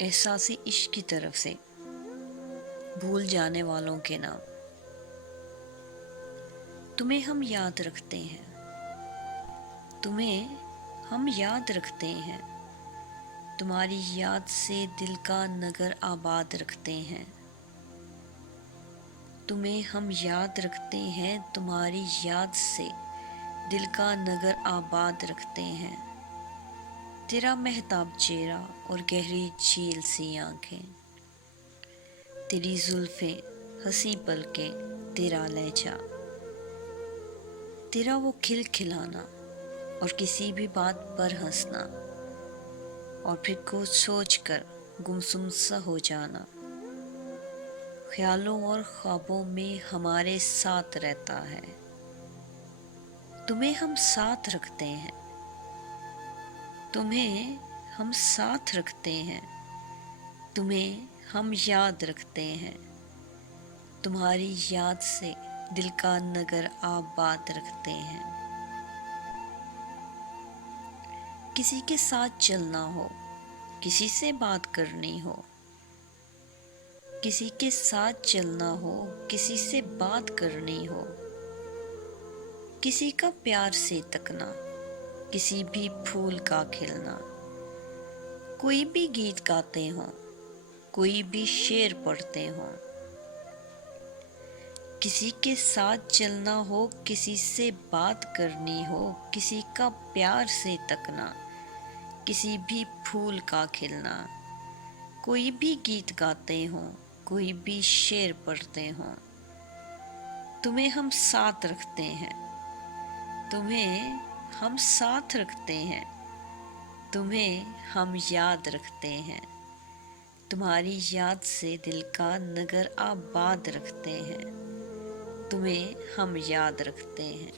एहसासी इश्क की तरफ से भूल जाने वालों के नाम। तुम्हें हम याद रखते हैं, तुम्हें हम याद रखते हैं, तुम्हारी याद से दिल का नगर आबाद रखते हैं। तुम्हें हम याद रखते हैं, तुम्हारी याद से दिल का नगर आबाद रखते हैं। तेरा महताब चेहरा और गहरी झील सी आंखें, तेरी जुल्फें हंसी पलकें, तेरा लहजा, तेरा वो खिलखिलाना और किसी भी बात पर हंसना और फिर कुछ सोच कर गुमसुम सा हो जाना। ख्यालों और ख्वाबों में हमारे साथ रहता है। तुम्हें हम साथ रखते हैं, तुम्हें हम साथ रखते हैं, तुम्हें हम याद रखते हैं, तुम्हारी याद से दिल का नगर आबाद रखते हैं। किसी के साथ चलना हो, किसी से बात करनी हो, किसी के साथ चलना हो, किसी से बात करनी हो, किसी का प्यार से तकना, किसी भी फूल का खिलना, कोई भी गीत गाते हो, कोई भी शेर पढ़ते हो, किसी के साथ चलना हो, किसी से बात करनी हो, किसी का प्यार से तकना, किसी भी फूल का खिलना, कोई भी गीत गाते हो, कोई भी शेर पढ़ते हो, तुम्हें हम साथ रखते हैं, तुम्हें हम साथ रखते हैं, तुम्हें हम याद रखते हैं, तुम्हारी याद से दिल का नगर आबाद रखते हैं, तुम्हें हम याद रखते हैं।